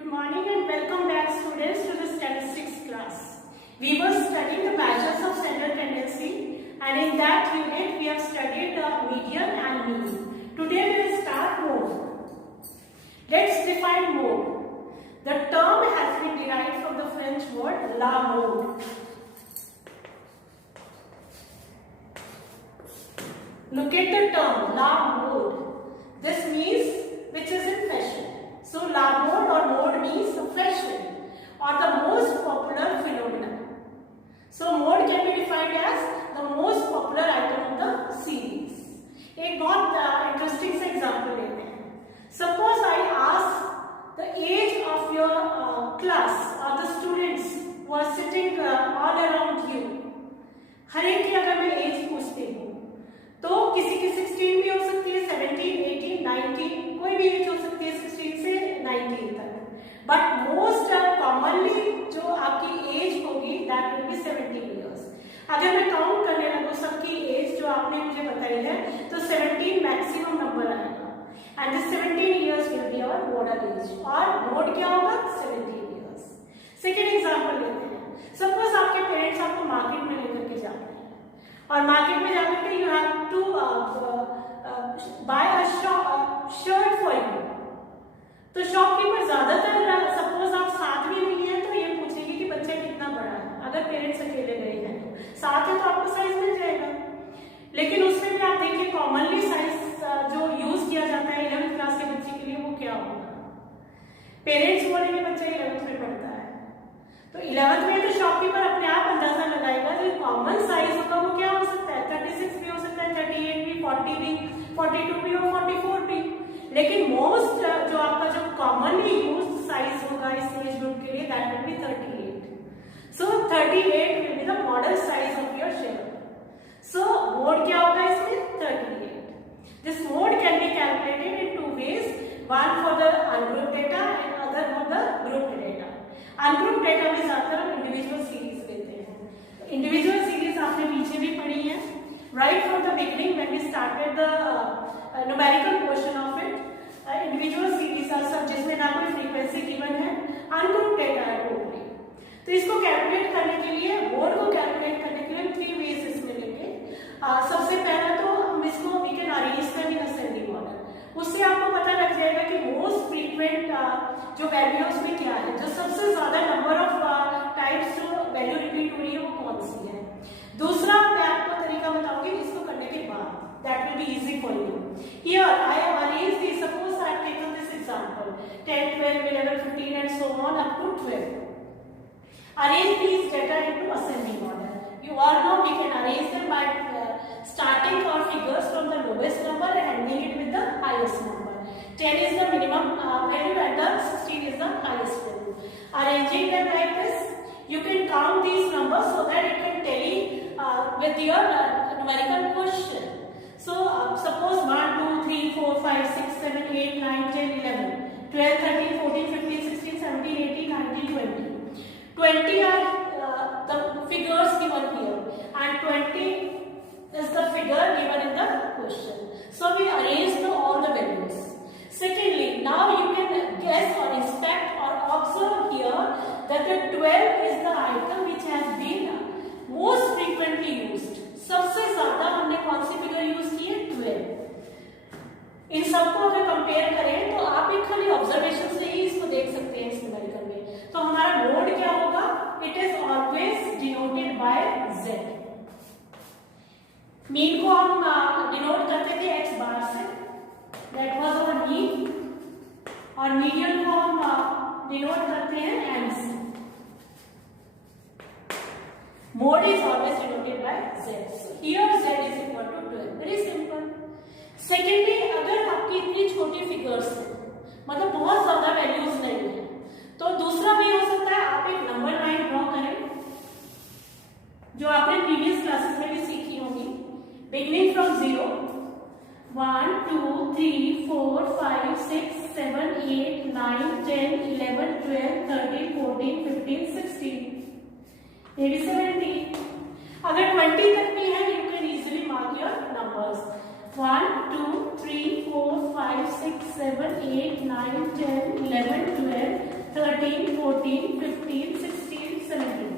Good morning and welcome back students to the statistics class. We were studying the measures of central tendency and in that unit we have studied the median and mean. Today we will start mode. Let's define mode. The term has been derived from the French word la mode. Look at the term la mode. This means which is in fashion. So la mode or mode means fashion or the most popular phenomenon. So mode can be defined as the most popular item of the series. एक बहुत interesting से example लेते हैं. Suppose I ask the age of your class or the students who are sitting all around you. हर एक की अगर मैं age पूछती हूँ तो किसी की 16 भी हो सकती है, 17, 18, 19, कोई भी एज हो सकती है 16 से 19 तक. बट मोस्ट कॉमनली जो आपकी एज होगी दैट विल बी 17 इयर्स. अगर मैं काउंट करने लगूँ सबकी एज जो आपने मुझे बताई है तो 17 मैक्सिमम नंबर आएगा. And this 17 years will be our modal age और मोड क्या होगा 17 इयर्स. सेकेंड एग्जाम्पल लेते हैं. सपोज आपके पेरेंट्स आपको मार्केट में लेकर के जाते हैं और मार्केट में जाकर के you have to buy a shirt for you. तो शॉपकीपर ज्यादातर सपोज आप साथ में नहीं है तो ये पूछेगी कि बच्चा कितना बड़ा है. अगर पेरेंट्स अकेले गए हैं तो साथ है तो आपको साइज मिल जाएगा. लेकिन उसमें भी आप देखिए कॉमनली साइज जो यूज किया जाता है 11th क्लास के बच्चे के लिए वो क्या होगा. पेरेंट्स बोलेंगे बच्चा 11th में पढ़ता है तो 11th में तो शॉपकीपर अपने आप अंदाजा लगाएगा जो कॉमन साइज होगा वो क्या हो सकता है. 36 भी हो सकता है, 38 भी, 40 भी, 42 भी और 44 भी. लेकिन मोस्ट जो आपका जो कॉमनली यूज्ड साइज होगा इस एज ग्रुप के लिए that will be 38. So 38 will be the modal size of your shirt. So mode क्या होगा इसमें 38. This mode can be calculated in two ways, one for the ungroup data and other for the group data. Ungroup data में ज्यादातर हम individual series लेते हैं. Individual series आपने पीछे भी पढ़ी है. Right from the beginning when we started the numerical portion of it, individual series are सब जिसमें ना कोई फ्रीक्वेंसी गिवन है, अनग्रुप डेटा है टोटली. तो इसको कैलकुलेट करने के लिए, मोड को कैलकुलेट करने के लिए 3 वेज इसमें लेंगे. सबसे पहला तो हम इसको we can arrange the in ascending order. उससे आपको पता लग जाएगा कि मोस्ट फ्रीक्वेंट जो वैल्यू है उसमें क्या है, जो सबसे ज्यादा नंबर ऑफ टाइप्स जो वैल्यू रिपीट हो रही है वो कौन सी है. दूसरा मैं आपको तरीका बताऊंगी इसको करने के बाद, that will be easy for you. Here I have arranged this. Suppose I have taken this example 10, 12, 11, 15 and so on up to 12. Arrange these data into ascending order. You all know we can arrange them by starting our figures from the lowest number and ending it with the highest number. 10 is the minimum value and the 16 is the highest value. Arranging them like this, you can count these numbers so that it can tally with your numerical question. So suppose 1, 2, 3, 4, 5, 6, 7, 8, 9, 10, 11, 12, 13, 14, 15, 16, 17, 18, 19, 20. 20 are the figures given here and 20 is the figure given in the question. So we arrange all the values. Secondly, now you can guess or inspect or observe here that the 12 is the item which has been most frequently used. सबसे ज्यादा हमने कौन सी figure use की है 12. इन सबको अगर कंपेयर करें तो आप एक खाली ऑब्जर्वेशन से ही इसको देख सकते हैं इस न्यूमेरिकल में. तो हमारा मोड क्या होगा, it is always denoted by Z. Mean को हम डिनोट करते थे x बार से, दैट वाज आवर मीन. और मीडियन को हम डिनोट करते हैं M से. Mode is always denoted by Z. So here Z is equal to 12. Very simple. Secondly, अगर आपकी इतनी छोटी फिगर्स है, मतलब बहुत ज्यादा वैल्यूज नहीं है, तो दूसरा भी हो सकता है आप एक नंबर लाइन ड्रॉ करें जो आपने प्रीवियस क्लासेस में भी सीखी होगी. Beginning from 0, 1, 2, 3, 4, 5, 6, 7, 8, 9, 10, 11, 12, 13, 14, 15, 16. maybe 70. अगर 20 तक भी है you can easily mark your numbers. 1, 2, 3, 4, 5, 6, 7, 8, 9, 10, 11, 12, 14, 15, 16, 17।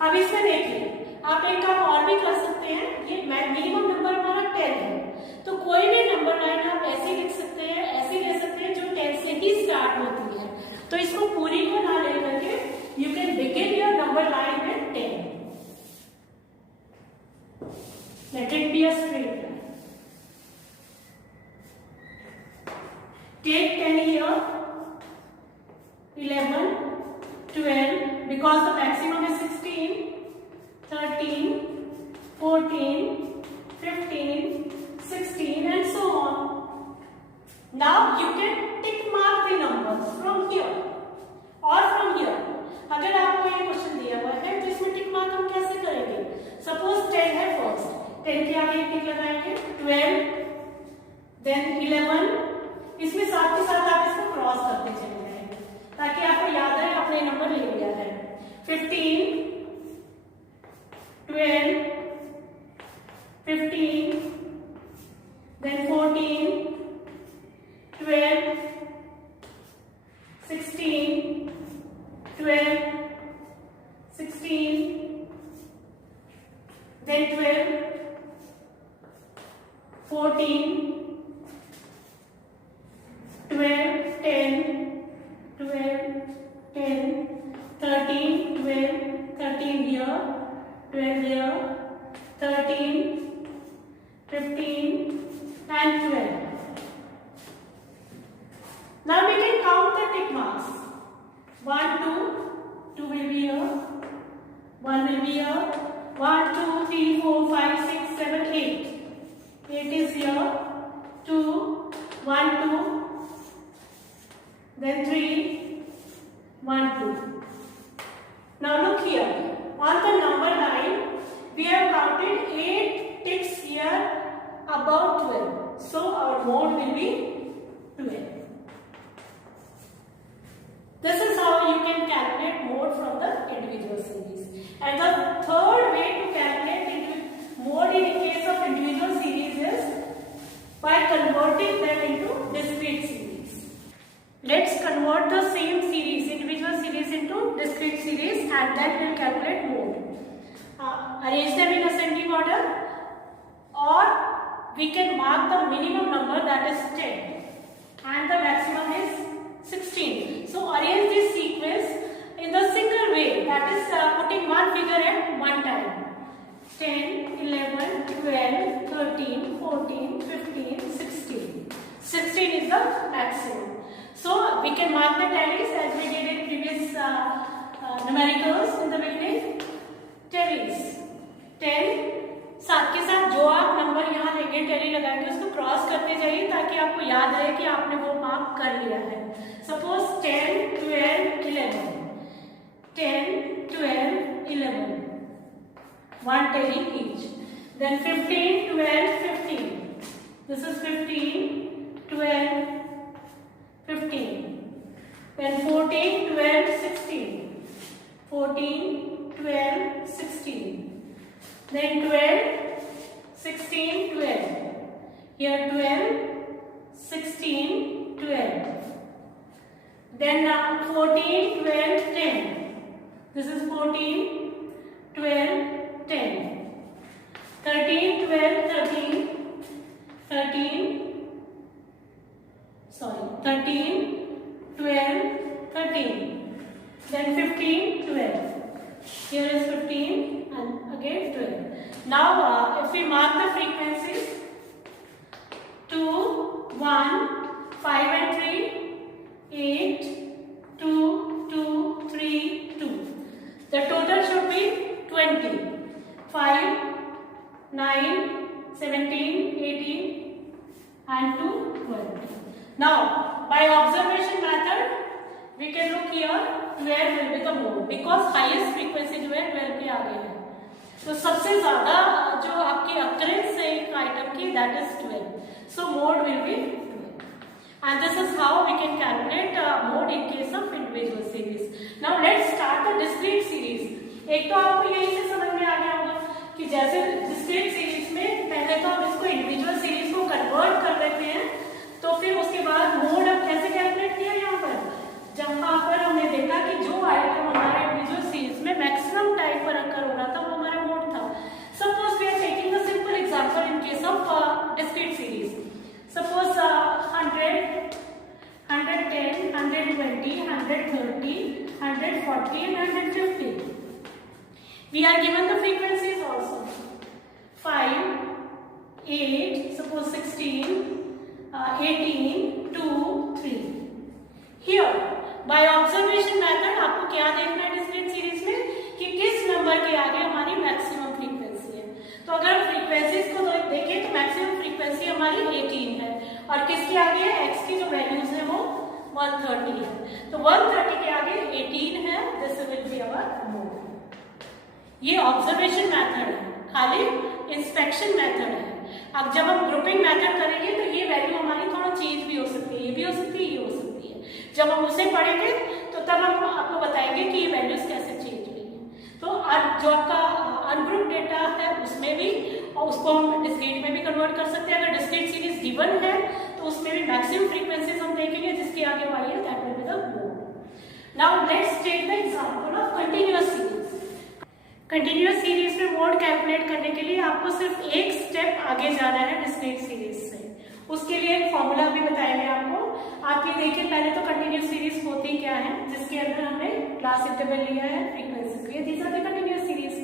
अब इसमें देखिए, आप एक काम और भी कर सकते हैं। ये मिनिमम नंबर हमारा 10 है, तो कोई भी नंबर लाइन आप ऐसे लिख सकते हैं, ऐसे ले सकते हैं जो 10 से ही स्टार्ट होती है। तो इसको पूरी को ना लेकर के you can begin your number line at 10। Let it be a straight line. Take 10 here, 11, 12, because the maximum is 16, 13, 14, 15, 16 and so on. Now you can tick mark the numbers from here or from here. अगर आपको ये क्वेश्चन दिया हुआ है तो इसमें tick mark हम कैसे करेंगे? सपोज 10 है फर्स्ट, 10 के आगे टिक लगाएंगे, 12, देन 11, इसमें साथ के साथ आप इसको क्रॉस करते चले जाएंगे ताकि आपको याद रहे आपने नंबर ले लिया है। 15, 12, 15, then 14, 12, 16, 12, 16, then 12, 14, 12, 10, 12, 10, 13, 12, 13 here, 12 here, 13, 15 and 12. Now we can count the tick marks. 1, 2, 2 will be here, 1 will be here, 1, 2, 3, 4, 5, 6, 7, 8. 8 is here, 2, 1, 2. Then 3, 1, 2. Now look here. On the number line, we have counted 8 ticks here above 12. So our mode will be 12. This is how you can calculate mode from the individual series. And the third way to calculate mode in case of individual series is by converting them into discrete series. Let's convert the same series, individual series, into discrete series and then we'll calculate mode. Arrange them in ascending order, or we can mark the minimum number, that is 10, and the maximum is 16. So arrange this sequence in the single way, that is putting one figure at one time. 10, 11, 12, 13, 14, 15, 16. 16 is the maximum. So we can mark the tallies as we did in previous numericals in the beginning. Tallies 10, साथ के साथ जो आप नंबर यहाँ लेंगे टैली लगाएंगे उसको क्रॉस करते जाइए ताकि आपको याद रहे कि आपने वो मार्क कर लिया है। सपोज 10, 12, 11, 10, 12, 11, one tally each. Then 15, 12, 15. This is 15, 12, 15. Then 14, 12, 16. 14, 12, 16. Then 12, 16, 12. Here 12, 16, 12. Then 14, 12, 10. This is 14, 12, 10. 13, 12, 13. 13, 12, 13. Then 15, 12. Here is 15 and again 12. Now if we mark the frequencies, 2, 1, 5 and 3, 8, 2, 2, 3, 2. The total should be 20. 5, 9, 17, 18 and 2, 12. Now by observation method we can look here 12 will be the mode because highest frequency जो है 12 के आगे है. तो सबसे ज्यादा जो आपकी occurrence है एक आइटम की that is 12. So mode will be 12. And this is how we can calculate mode in case of individual series. Now let's start the discrete series. एक तो आपको यही से समझ में आ गया होगा कि जैसे discrete series में पहले तो हम इसको individual series को convert कर लेते हैं, तो फिर उसके बाद मोड अब कैसे कैलकुलेट किया यहाँ पर, जहाँ पर हमने देखा कि जो 130, 140 and 150. We are given the frequencies also. 5, 8, suppose 16, 18, 2, 3. Here, by observation method आपको क्या देखना है डिस्क्रीट सीरीज में कि किस नंबर के आगे हमारी मैक्सिमम फ्रीक्वेंसी है। तो अगर हम फ्रीक्वेंसीज को देखें तो मैक्सिमम फ्रीक्वेंसी हमारी 18 है और किसके आगे है, x की जो वैल्यूज है वो 130 है। तो 130 के आगे 18 है, this will be our mode. ये ऑब्जर्वेशन मेथड है, खाली इंस्पेक्शन मेथड है। अब जब हम ग्रुपिंग मेथड करेंगे तो ये वैल्यू हमारी थोड़ा चेंज भी हो सकती है, ये भी हो सकती है, ये हो सकती है। जब हम उसे पढ़ेंगे तो तब हम आपको बताएंगे कि ये वैल्यूज कैसे चेंज हुई है। तो जो आपका अनग्रुप डेटा है उसमें भी, और उसको हम डिस्क्रीट में भी कन्वर्ट कर सकते हैं। अगर डिस्क्रीट सीरीज गिवन है तो उसमें भी मैक्सिमम फ्रीक्वेंसीज हम देखेंगे जिसके आगे वाई है, that will be the mode. Now let's take the example of continuous series. Continuous series में मोड कैलकुलेट करने के लिए आपको सिर्फ एक स्टेप आगे जाना है डिस्क्रीट सीरीज से। उसके लिए एक फॉर्मूला भी बताएंगे आपको। आप ये देखिए, पहले तो कंटीन्यूअस सीरीज होती क्या है, जिसके अंदर हमने क्लास इंटरवल लिया है फ्रीक्वेंसी, ये these are the continuous series.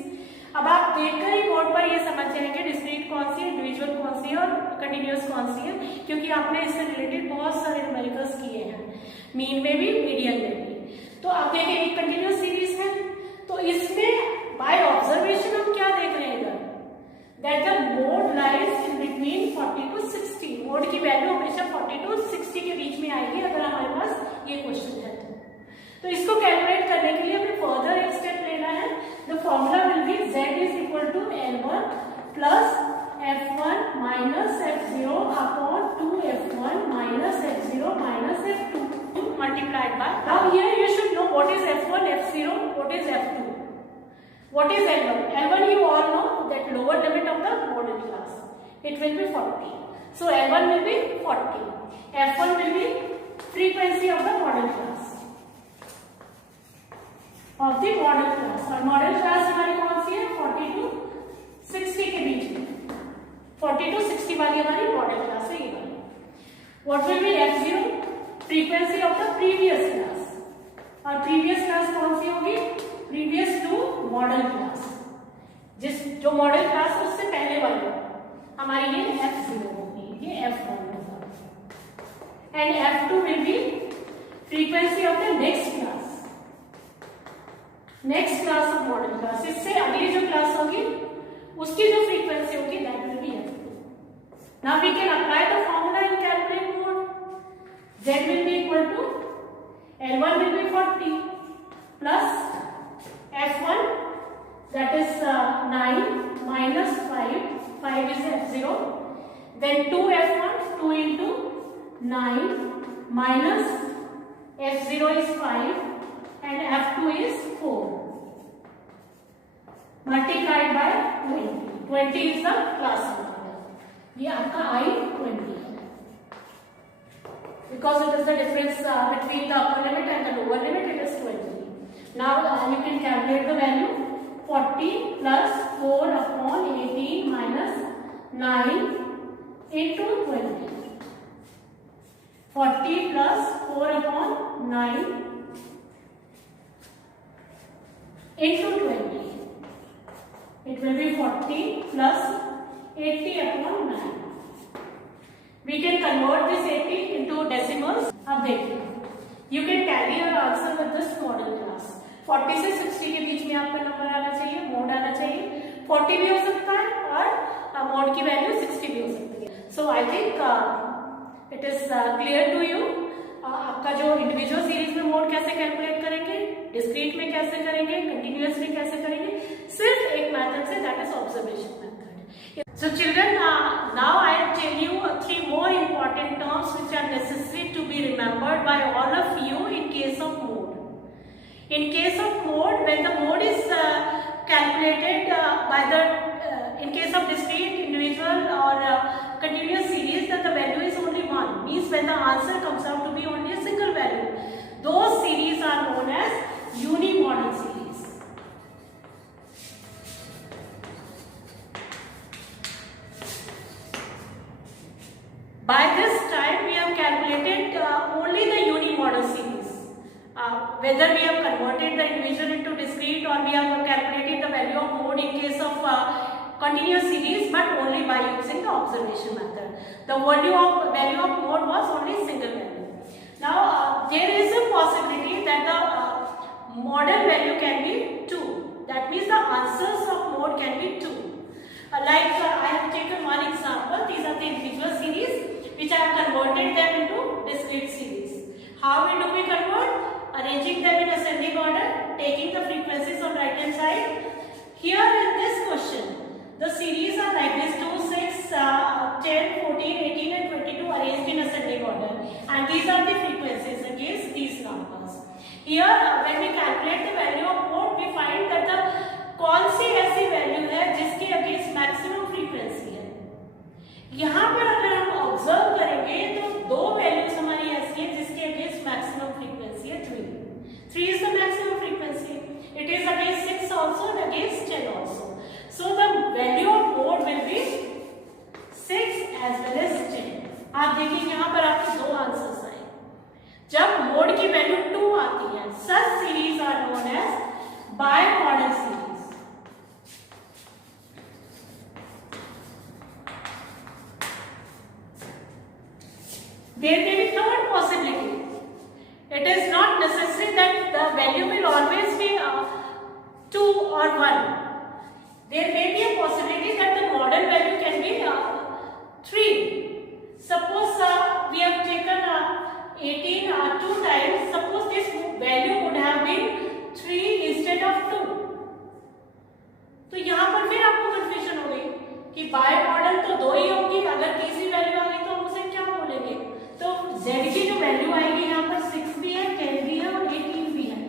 अब आप देखकर ही बोर्ड पर ये समझ जाएंगे डिस्क्रीट कौन सी है, इंडिविजुअल कौन सी है और कंटीन्यूअस कौन सी है, क्योंकि आपने इससे रिलेटेड बहुत सारे न्यूमेरिकल्स किए हैं, मीन में भी, मीडियन में भी। तो आप देखिए एक कंटीन्यूअस सीरीज है, तो इसमें बाय ऑब्जर्वेशन हम क्या देख रहे हैं इधर, that the mode lies in between 40 to 60। मोड की वैल्यू हमेशा 40 to 60 के बीच में आएगी अगर हमारे पास ये क्वेश्चन है तो इसको कैलकुलेट करने के लिए हमें फर्दर एक स्टेप लेना है। The formula will be z is equal to L1 plus F1 minus F0 upon 2F1 minus F0 minus F2 multiplied by. Now here you should know what is F1, F0, what is F2. What is L1? L1 you all know that lower limit of the model class. It will be 40. So L1 will be 40. F1 will be frequency of the model class. Of the model class. और model class हमारी कौन सी है? 40 to 60 के बीच में. 40 to 60 वाली हमारी model class है ये वाली. What will be F0? Frequency of the previous class. और previous class कौन सी होगी? प्रीवियस टू मॉडल क्लास, जो मॉडल क्लास उससे पहले वाली हमारी ये F0 होगी, ये F1 होगा and F2 will be frequency of the next class of modal class. इससे अगली जो क्लास होगी उसकी जो फ्रीक्वेंसी होगी that will be F2। Now we can apply the formula in calculate mode. Z will be equal to L1 will be 40 plus F1 that is 9 minus 5 is F0, then 2F1, 2 into 9 minus F0 is 5 and F2 is 4 multiplied by 20. 20 is the class number. ये आपका I20 है because it is the difference between the upper limit and the lower limit, it is 20. Now you can calculate the value 40 plus 4 upon 18 minus 9 into 20. 40 plus 4 upon 9 into 20. It will be 40 plus 80 upon 9. We can convert this 80 into decimals. अब देखिए, you can tally your answer with this model class. 40 से 60 के बीच में आपका नंबर आना चाहिए, मोड आना चाहिए। 40 भी हो सकता है और मोड की वैल्यू 60 भी हो सकती है। So I think it is clear to you. आपका जो इंडिविजुअल सीरीज में मोड कैसे कैलकुलेट करेंगे, डिस्क्रीट में कैसे करेंगे, कंटिन्यूअस में कैसे करेंगे, सिर्फ एक मेथड से, that is observation method. So children, now I tell you 3 more important terms which are necessary to be remembered by all of you in case of mode. In case of mode, when the mode is calculated by the, in case of discrete, individual or continuous series, that the value is only 1. Means when the answer comes out to be only a single value, those series are known as unimodal series. By this time, we have calculated only the unimodal series. whether we have converted the individual into discrete or we have calculated the value of mode in case of continuous series, but only by using the observation method. The value of mode was only single value. Now there is a possibility that the model value can be 2. That means the answers of mode can be 2. Like I have taken one example. These are the individual series which I have converted them into discrete series. How do we convert? Arranging them in ascending order, taking the frequencies on right hand side. Here in this question, the series are like this: 2, 6, 10, 14, 18 and 22 arranged in ascending order, and these are the frequencies against these numbers. Here when we calculate the value of mode, we find that the कौन सी ऐसी वैल्यू है जिसके against maximum frequency है. यहाँ पर अगर हम ऑब्जर्व करेंगे तो दो वैल्यूज हमारी ऐसी है जिसके अगेंस्ट मैक्सिमम फ्रीक्वेंसी है 3 is the maximum frequency. It is against 6 also and against 10 also. So the value of mode will be 6 as well as 10. आप देखिए यहाँ पर आपके दो आंसर्स आए. जब मोड की वैल्यू 2 आती है, such series are known as bimodal series. There may be third possibility. It is not necessary that the value will always be 2 or 1. There may be a possibility that the model value can be 3. Suppose we have taken 18 2 times. Suppose this value would have been 3 instead of 2. तो यहाँ पर फिर आपको कंफ्यूजन हो गई कि bye model तो 2 ही होंगी. अगर तीसरी वैल्यू आ गई तो हम उसे क्या बोलेंगे? तो z की जो वैल्यू आएगी यहाँ पर 6 भी है, 10 भी है और 18 भी है.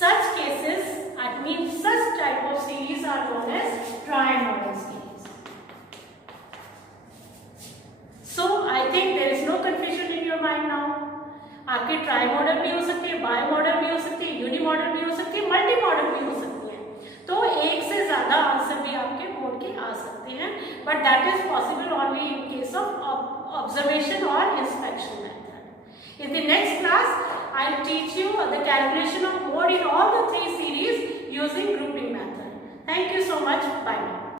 Such cases, I mean such type of series are known as trimodal series. So I think there is no confusion in your mind now. आपके ट्राई मॉडल भी हो सकती है, बाय मॉडल भी हो सकती है, यूनि मॉडल भी हो सकती है, मल्टी मॉडल भी हो सकती है. तो एक से ज्यादा आंसर भी आपके मोड के आ सकते हैं, but that is possible only in case of observation or inspection method. In the next class, I will teach you the calculation of mode in all the 3 series using grouping method. Thank you so much. Bye.